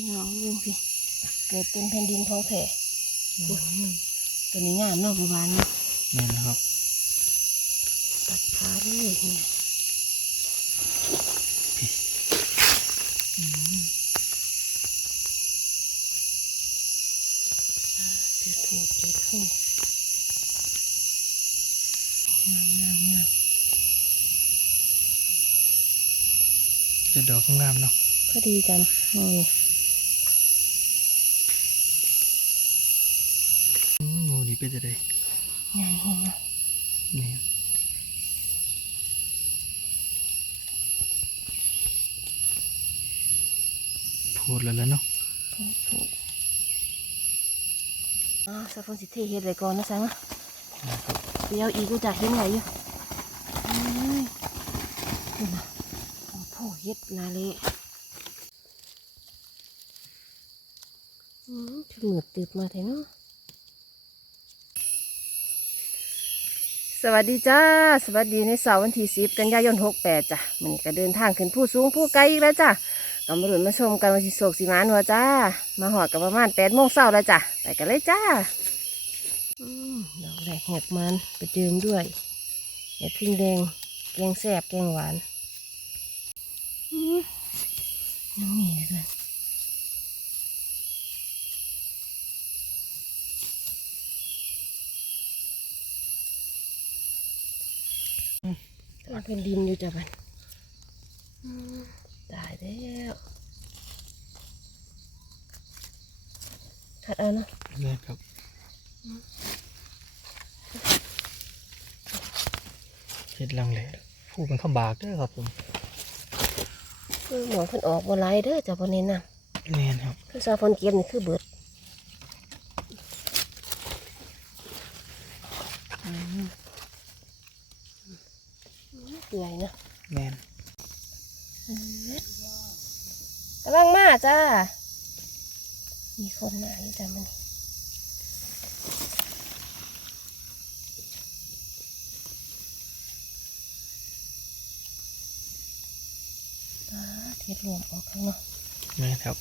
พี่น้องเรื่องพี่เกิดเป็นแผ่นดินท้องแผ่ตัวนี้งามเนาะประมาณนี้นี่นะครับ ตัดขาเลยเนี่ยอืมอ่าเกิดผูดเกิดผูดงามงามงามจะดอกงามๆเนาะพอดีจังโอ้ย อื มโอ้นี่เป็นจะได้ใหญ่แห้งนะนี่พูดแล้วแล้วเนาะผูดผูดอ่าสักคนสิเทเฮ็ดไว้ก่อนนะสังเดี๋ยวอีกก็จะเห็นไหวอยู่เอ้ยนี่นะโอ้โหเฮ็ดนาเละอืมถึงเหมือบติดมาแท้เนาะ สวัสดีจ้า สวัสดีในเสาร์วันที่สิบกันยายนหกแปดจ้ะมันก็เดินทางขึ้นผู้สูงผู้ไกลอีกแล้วจ้ะก็มาลุ้นมาชมกันวันที่โศกสีมาหนัวจ้า มาหอดกับประมาณแปดโมงเช้าแล้วจ้ะไปกันเลยจ้าดอกแรกเห็ดมันไปดื่มด้วยเห็ดพึ่งแดงแกงแซ่บแกงหวานอืมยังมีเลย มันเป็นดินอยู่จ้ะบันอืมตายแล้วขัดเอาเนาะนี่ครับเห็ดลังเลยผู้เป็นข้าวบากเด้อครับผมเออหมองเพิ่นออกบ่หลายเด้อจ้ะบ่เน้นน่ะนี่ครับคือซาเพิ่นเก็บนี่คือเบิดอืมเปื่อยเนาะ แม่น กำลังมาจ้า มีคนมาอยู่จ้ะมันอ่าเทียดรวมออกข้างนอกแม่นครับ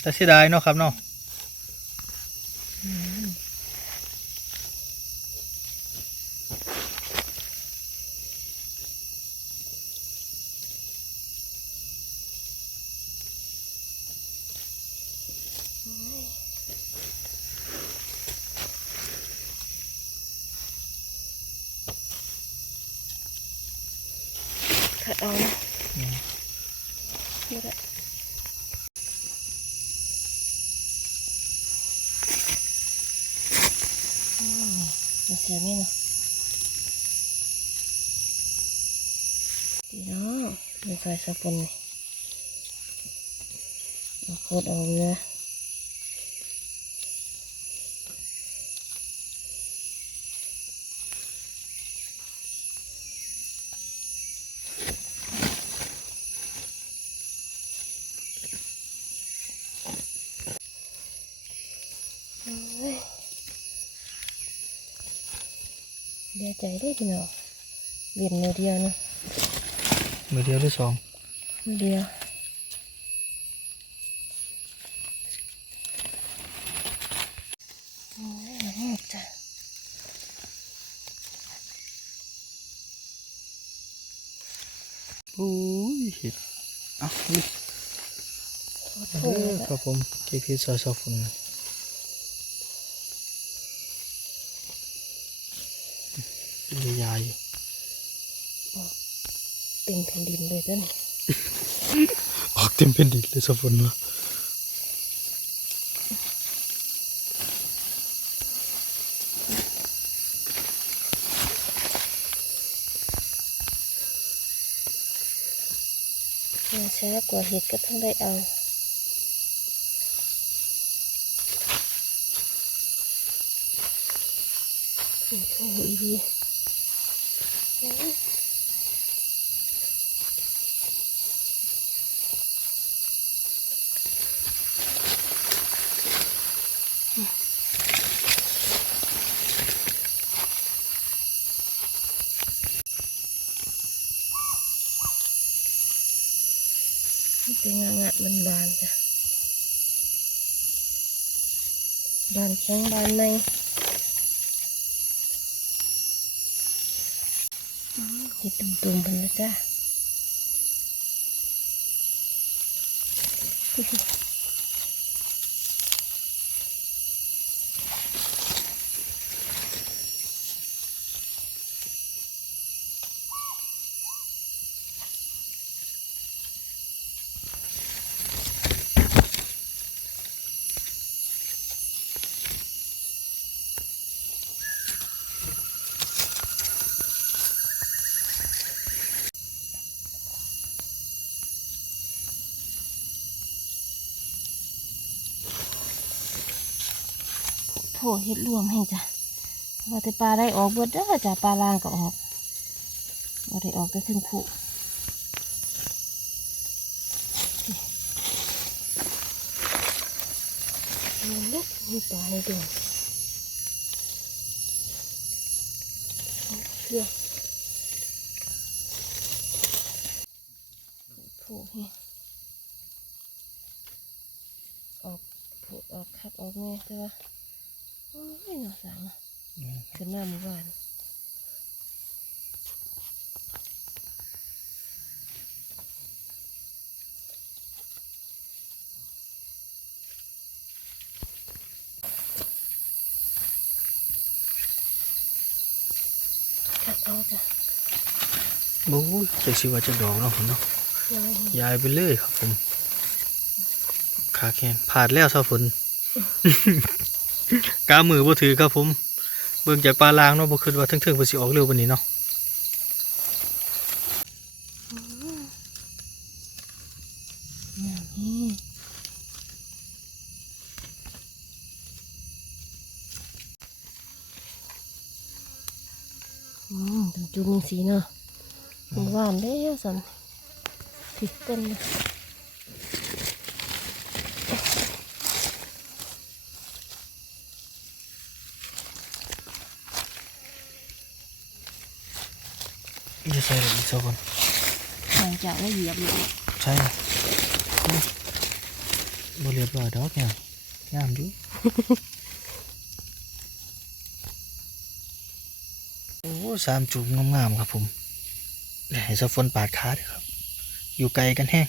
แต่เสียดายเนาะครับเนาะ ขัดเอานะ นี่ นี่แหละอืมมันเสียไหมเนาะดีเนาะ มันใส่สปุนนี่เอาโคตรเอาเรือเดียใจได้พี่เนาะเวียนมือเดียวนาะมือเดียวหรือสอง เดียวโอ้ยน้ำหมดจ้ะโอ้ยเห็ดเอ้านี่โอ้เด้โหอครับผมเก็บเห็ดซอยซอฝุ่นเป็นยายๆอยู่เต็มแผ่นดินเลยจ้ะนี่ ออกเต็มเป็นดินเลยซอฝุ่นวะมาช้ากว่าเห็ดก็ต้องได้เอาโอ้โหดี เป็นงางะมันบานจ้ะบานแข็งบานในอืมเห็ดตุ่มๆไปแล้วจ้ะ โถเฮ็ดรวมให้จ้ะว่าแต่ปลาได้ออกเบิดเด้อจ้ะปลาล่างก็ออกว่าได้ออกแต่ถึงผู้มันเล็กมีปลาในดวงเพื่อผู้ให้ออกผู้ออกคับออกแม่ใช่ปะโอ้ยหนอสัง ขึ้นมาเมื่อวานคัดเอาจ้ะโอ้ยจะสิว่าจะดอกเนาะผมเนาะยายยายไปเลยครับผมขาแข้งผ่านแล้วเศร้าฝนกามือบ่ถือครับผม เบิ่งจากปลาลางเนาะบ่คิดว่าทึ่งเทิงๆเพิ่นสิออกเร็วปานนี้เนาะ นี่อืมต้องจุ่มสีเนาะหวานได้อสันผิดต้นนะ จะใส่อะไรอีกสักคน หลังจากว่าเหยียบเลย ใช่บ่เรียบร้อยดอกเนี่ยงามอยู่โอ้สามจุกงามๆครับผมเดี๋ยวให้เศร้าฝนปาดขาเด้อครับ อยู่ไกลกันแห้ง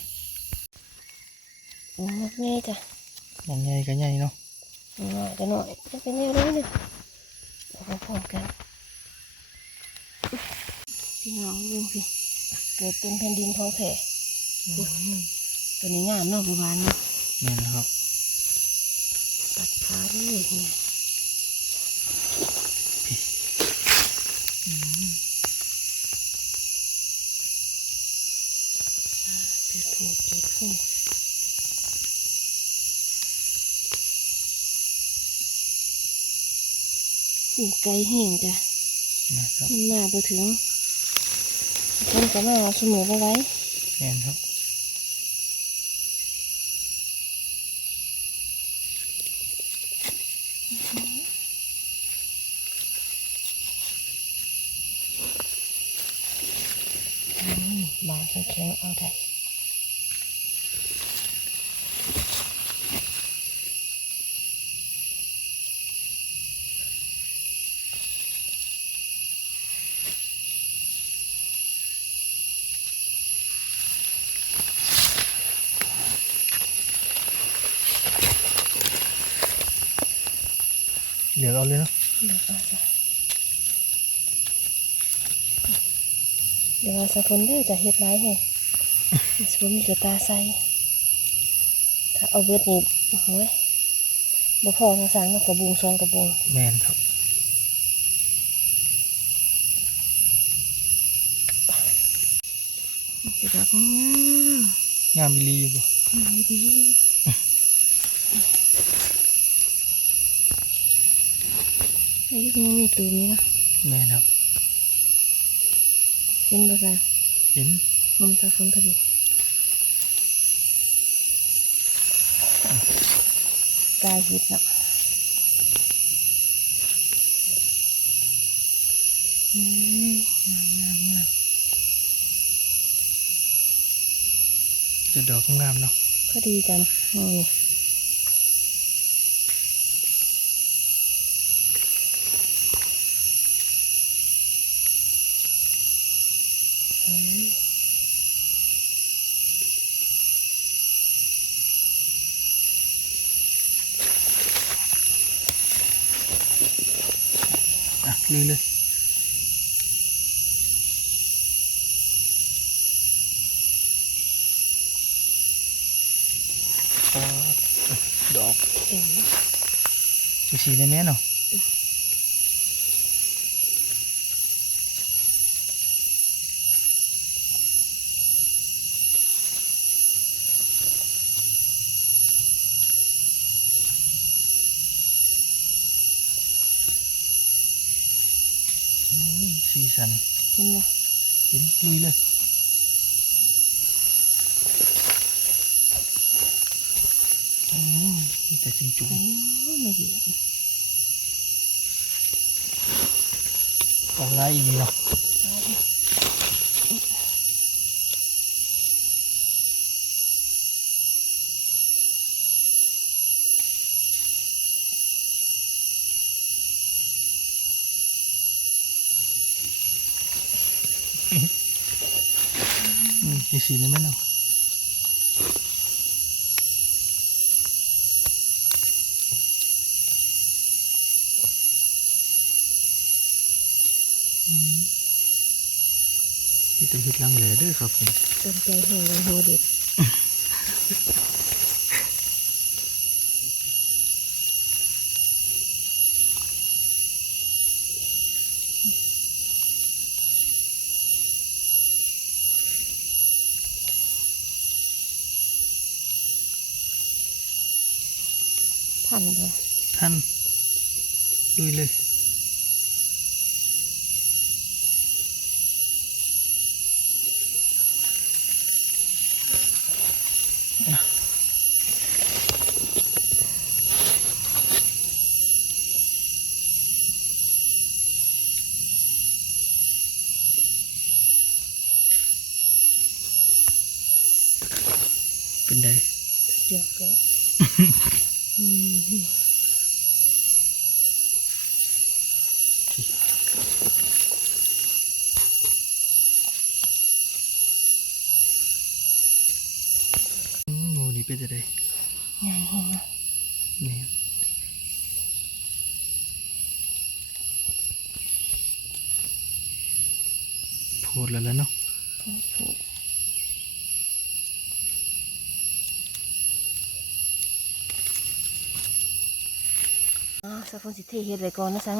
โอ้ยง่ายจ้ะมองใหญ่ก็ใหญ่เนาะหน่อยก็หน่อยจะเป็นยังไงเนี่ยเอาพร้อมกันพี่น้องเรื่องสิเกิดเป็นแผ่นดินท้องแผ่ ตัวนี้งามเนาะประมาณนี้นี่นะครับ ตัดขาเลยเนี่ยอ่าเจ็ดผูดเจ็ดผูดผูไกลแห้งจ้ะนะครับมันมาไปถึงคนก็มาเอาสมุนไปไว้แม่นครับ อื มบางแข็งๆ เอาได้เหลือเอาเลยเนาะเดี๋ยวเอาจ้ะเดี๋ยวเอาสักคนได้อจะเฮ็ดไรให้มันสมมีกระตาใส่ถ้าเอาเบิดนี่โอ้ยบ่พอทางสางเนาะกระบุงซองกระบุงแม่นครับมันสิดอกงามงามอีหลีอยู่บ่งามดีไอ้ยังมีตูมนี้เนาะแม่นครับ เห็นบ่ซะเห็นหอมตาฝนพอดีกายหิดเนาะเฮ้ยงามงามงามจะดอกงามๆเนาะพอดีจังนี่ อะลุยเลยปาดดอกเอ็นสีสีได้ไหมเนาะ สีสันเห็นไหมเห็นลุยเลยอ๋อมีแต่จิงจุงโอ้ไม่เหยียบออกลายอีกเนาะอืม สีสีได้ไหมเนาะอืมนี่แต่เห็ดลังแหล่เด้วยครับผมตนใจแห้งกันหัวเด็ด บ่ท่านลุยเลยเป็นไดสุดยอดแล้วอืมอืม โอ้นี่เป็นจะได ใหญ่แห้งนะ นี่พูดแล้วแล้วเนาะ โอ้โหอ่า สักคนสิเทเฮ็ดไว้ก่อนนะสัง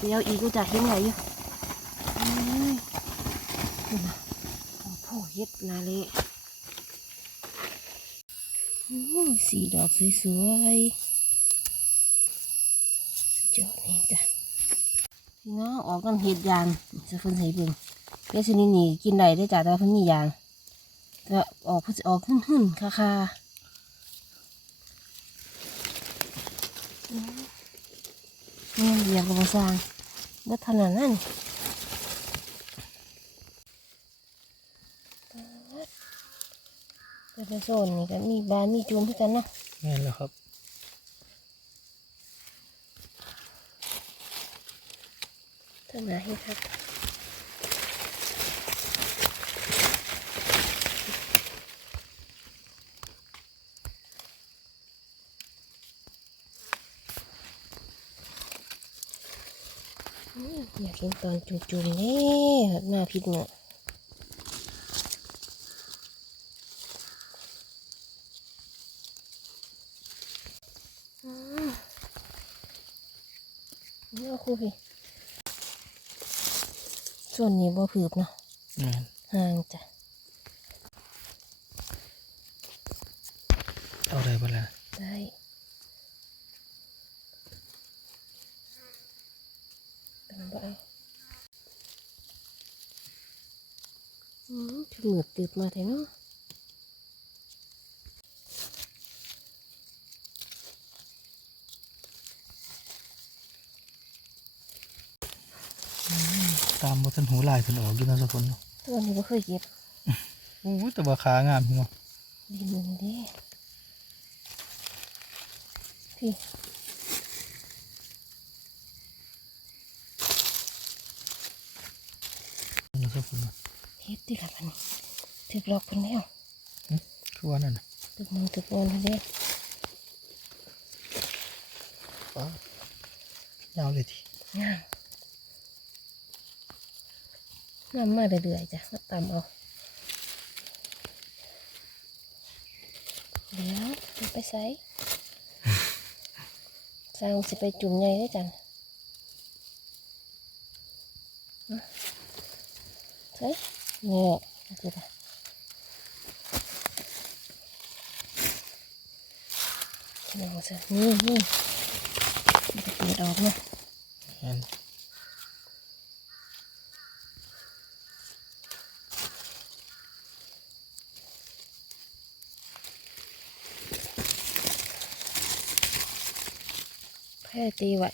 เดี๋ยวอีกกูจะเห็นไหนอยู่เอ้ยนี่นะโอ้โหเฮ็ดนาเละสีดอกสวยๆสุดยอดนี่จ้ะพี่น้องออกกันเฮ็ดยางสักคนใส่เบิ่งเดี๋ยวชนิดนี้กินได้ได้จ้ะแต่ว่าเพิ่นมียางแต่ออกเพิ่นจะออกหุ่นๆค่ะๆ นี่เหยียบกระสางเบิดเท่านั้นนั่นแต่ละโซนนี่ก็มีบานมีจูมเพื่กันนะแม่นแล้วครับเท่าไหร่ครับ อื้ออยากกินตอนจุ่มๆนี่มาผิดเนาะนี่เอาครูพี่ส่วนนี้บ่ผืบเนาะแม่นห่างจ้ะ เอาได้บ่ล่ะได้แต่มันบ่เอาอื มถึงเหมือดตืบมาแต่เนาะตามบ่ทันหูลายเพิ่นออกอยู่เนาะสักคนเนาะตัวนี้บ่เคยเก็บอู้แต่ว่าขางามพี่น้องดีมึงดิพี่นี่สักคนว่า เฮ็ดดิค่ะพันนี้ถึกหลอกคนแล้วคือว่านั่นน่ะถึกมันถึกเงินเด้ฟ้ายาวเลยทีงามงามมากเรื่อยๆจ้ะมาตำเอาเดี๋ยวเอาไปใส่สร้างสิไปจุ่มใหญ่ได้จังเอาใส่เนี่ยดูดินี่สินี่นี่จะเปิดออกนะเห็นแค่ตีไหว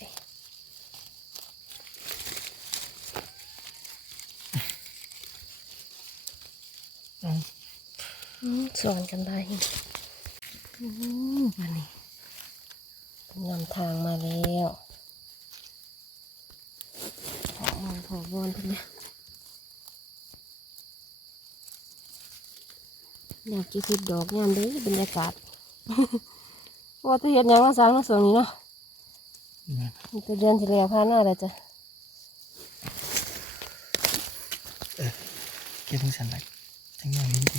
เอ้า อืม สอนกันได้อืมมานี่นำทางมาแล้วขอมองขอบอลทีนี้อยากจะคิดดอกงามเลยบรรยากาศว่าจะเห็นยังมาสร้างมาส่วนนี้เนาะแม่นมันจะเดือนที่แล้วผ่านหน้าแล้วจ้ะเก็บทั้งสันหลักทั้งยาวเห็นดี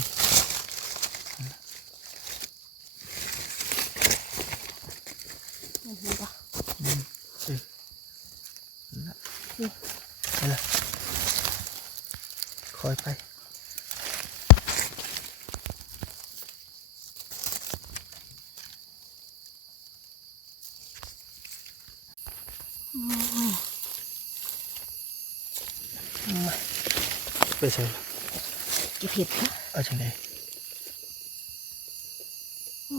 เห็นปะ อืมเออนั่นละ นี่ละคอยไปมาไปใส่เก็บเห็ดค่ะเอาจังได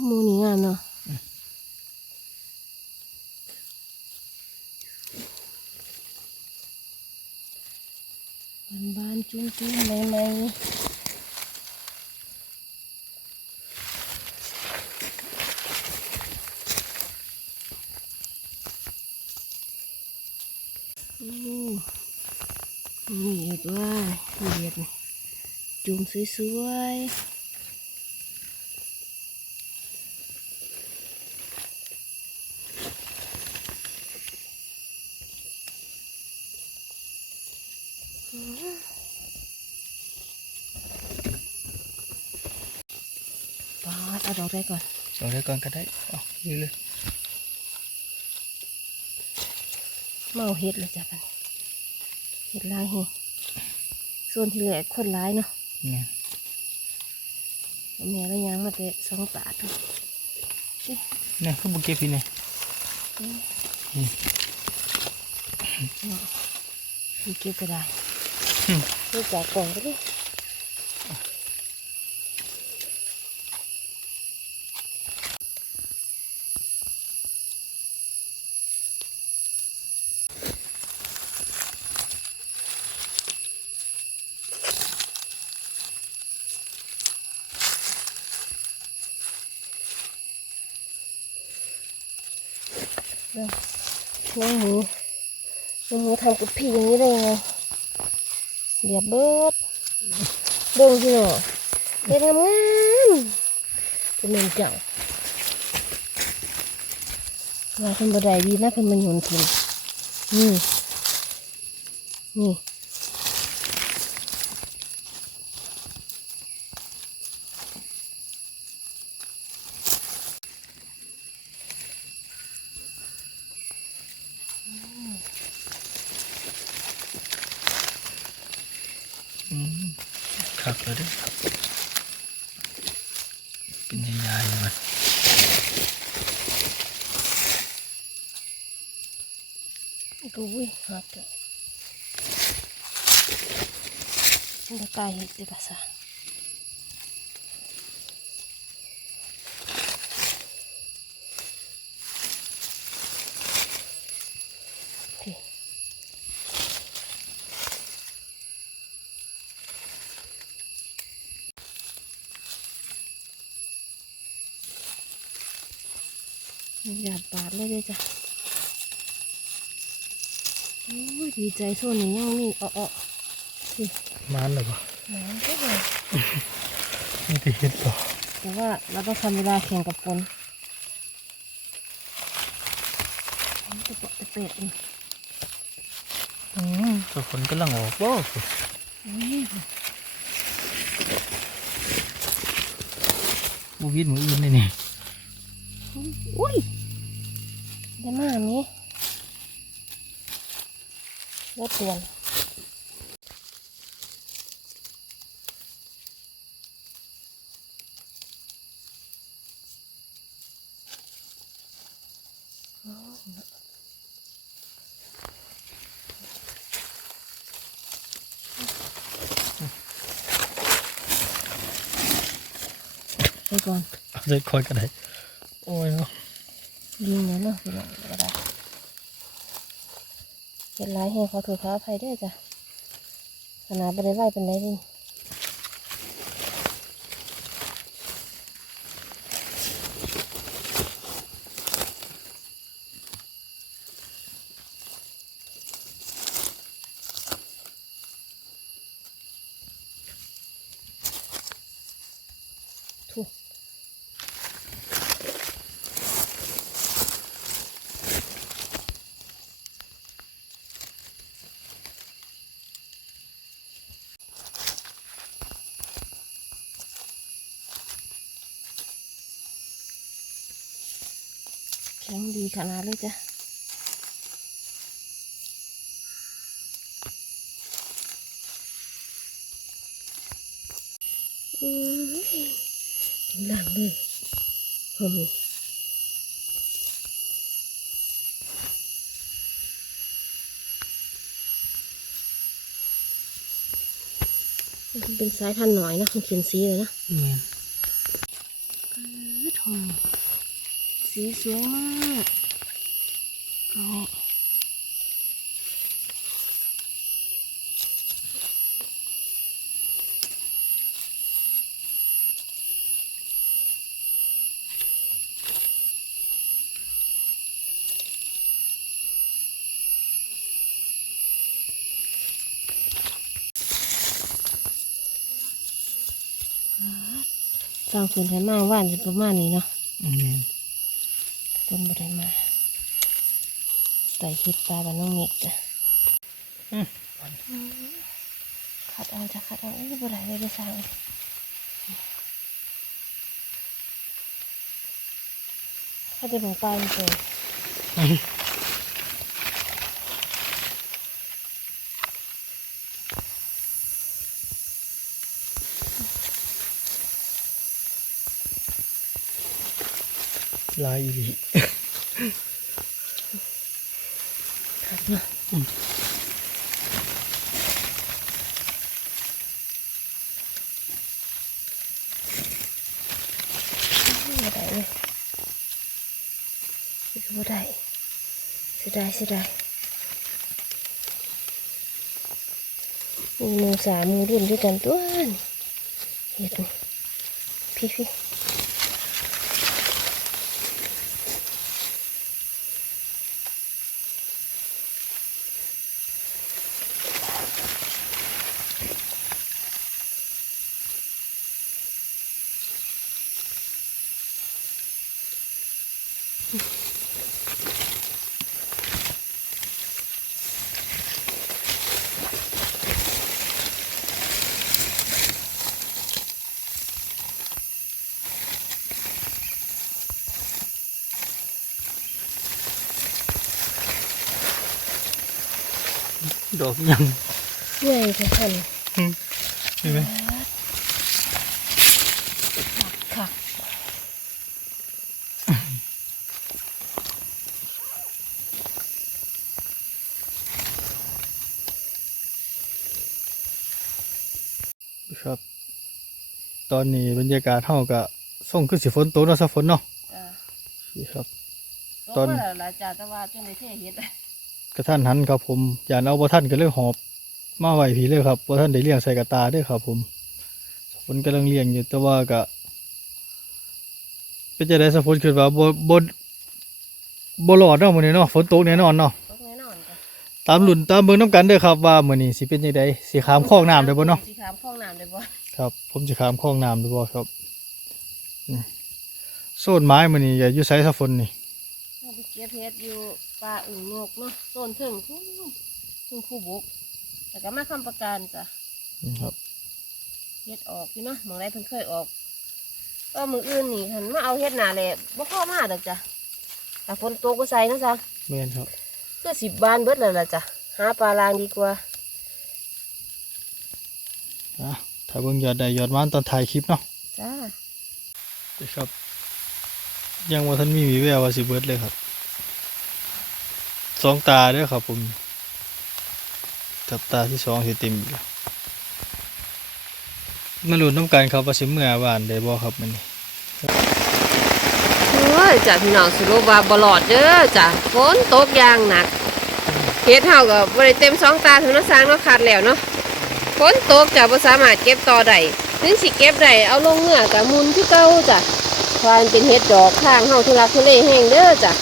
หมูนี่งามเนาะ บานๆจุ้มๆใหม่ๆอู้นี่เห็ดว่าเห็ดจุ่มสวยๆ ปาดเอาดอกได้ก่อน เอาได้ ก่อนก็ได้เอานี่เลยเมาเห็ดเลยจ้ะกันเห็ดลายเหส่วนที่เหลือคนร้ายเนาะแม่นเอาแม่แล้วยังมาเตะสองตาทุกเนี่ยคือบุเก็บพี่เนี่ยมีเก็บก็ได้ดูจากกล่องก็ดิน้องหมูน้องหมู ทำกับพี่อย่างนี้ได้ยังไงเดี๋ยวเบิดเบิ่งพี่หน่อเด็ดงามๆเป็นเมืองจังว่าเป็นบดไดดีนะเป็นมันหยุนทิ้งนี่นี่ อืมคัก เลยเด้อครับ เป็นยายๆมันดูวิหาเจอมันจะกลายเห็ดดีภาษา หยาดบาดเลยเด้อจ้ะโอ้ยดีใจโซนนี้ยังมีอ้อๆนี่มันเลยปะหนาวก็เลยนี่ที่เห็ดปะแต่ว่าเราต้องทำเวลาแข่งกับฝนมันจะเปาะจะเป็ดอีกอืมแต่ฝนกำลังออกบ่นี่บูวิดหมูอื่นนี่นี่อุ้ย ได้มากนี้รถเตือนไปก่อนเอาใจคอยกันได้โอ้ยเนาะ ยิงเนี่ยเนาะพี่น้องก็ได้เห็นหลายแห่งขอโทษขออภัยด้วยจ้ะขนาดไปได้ไวเป็นไรดิ ถูก แข็งดีขนาดเลยจ้ะอืมกำลังเลยโอ้โหมันเป็นสายพันธุ์หน่อยนะเขียนสีเลยนะ แม่น เออทอง สีสวยมากนี่สร้างคืนให้มาว่านจะประมาณนี้เนาะแม่ นต้นบไดมาไต่คิดปลาบ้านน้องเมกจ้ะอืมขัดเอาจะขัดเอาอุ้ยบ่ได้เลยไปสั่งเขาจะลงไปเลยายอีหลีขัดเนาะบ่ได้เลยบ่ได้เสียดายเสียดายมูสามมูรุ่นด้วยกันตัวนี่เห็ดนี่พี่พี่ ดอกยังใหญ่ค่ะท่านเห็นไหมค่ะครับ ตอนนี้บรรยากาศเท่ากับส่งขึ้นสิฝนตกเนาะสักฝนเนาะจ้านี่ครับตตออนนหลายจ่าแต่ว่าจนในเท่เฮ็ด กระท่านหันครับผมอย่าเอาบ่ท่านก็เลยหอบ มาไหวผีเลยครับบ่ท่านได้เลี้ยงใส่กระตาเด้วยครับ ผมฝนกำลังเลี้ยงอยู่แต่ว่าก็เป็นจะได้สะฝนขึ้นว่าบ่บ่บ่รอดเนาะมื้อนี้เนาะฝนตกแน่นอนเนาะตกแน่นอนจ้ะตามลุ้นตามเบิ่งนํกันเด้อครับว่ามื้อนี้สิเป็นจังไดสิข้ามคลองน้ำได้บ่เนาะสีขามคลองน้ำได้บ่ครับ ผมสิข้ามคลองน้ำได้บ่ครับนี่โซนไม้มื้อนี้อย่าอยู่ไสซะฝนนี่เราไปเก็บเฮ็ดอยู่ ป่าอึ่งนกเนาะโซนถึงผู้ถึงผู้บุกแต่ก็มาคำประกันจ้ะนี่ครับเฮ็ดออกอยู่เนาะหมองไรเพิ่นเคยออกก็มืออื่นนี่คันมาเอาเฮ็ดหนาแหละบ่พอมาดอกจ้ะแต่ฝนตกก็ใส่นะจ๊ะแม่นครับก็สิบบานเบิดแล้วล่ะจ้ะหาปลาลางดีกว่าอะถ้าเบิ่งยอดได้ยอดหวานตอนถ่ายคลิปเนาะจ้านี่ครับ ยังว่าท่านมีวีแววว่าสิเบิดเลยครับ สองตาด้อครับผมกับตาที่สองสิเต็มอยู่แล้วมาลุ้นน้ำกันครับว่าสิเมื่อวานได้บ่ครับมันนี้โอ้ยจ้ะพี่น้องสรุปว่าบ่รอดเด้อจ้ะฝนตกอย่างหนักเฮ็ดเฮาก็บ่ได้เต็มสองตาถึงนาะสางเนาะขาดแล้วเนาะฝนตกจ้ะบ่สามารถเก็บต่อได้ถึงสิเก็บได้เอาลงเมื่อก็มุนคือเก่าจ้ะเพราะมันเป็นเฮ็ดดอกทางเฮาทุลักทุเลแห้งเด้อจ้ะ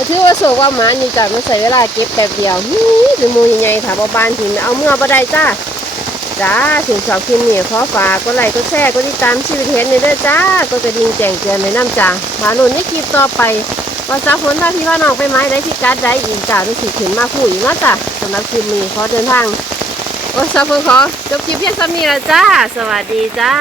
ก็ถือว่าโศกว่าหมานี่จ้ะมันใช้เวลาเก็บแป๊บเดียวนี่หรือมูใหญ่ๆถ้าบ่บานถึงเอาเมื่อบ่ได้จ้าจ้าถึงชอบคลิปนี้ขอฝากกดไลค์กดแชร์กดติดตามชีวิตเห็นในเด้จ้ากดกระดิ่งแจ้งเตือนไว้น้ำจ้ามาลุ้นในคลิปต่อไปว่าสาวฝนพาพี่ว่าน้องไปไม้ได้ที่กัดได้อีกจ้ารู้สึกถึงมาคู่อีกแล้วจ้าสำหรับคลิปนี้ขอเดินทางว่าสาวฝนขอจบคลิปเพียงเท่านี้ละจ้า สวัสดีจ้า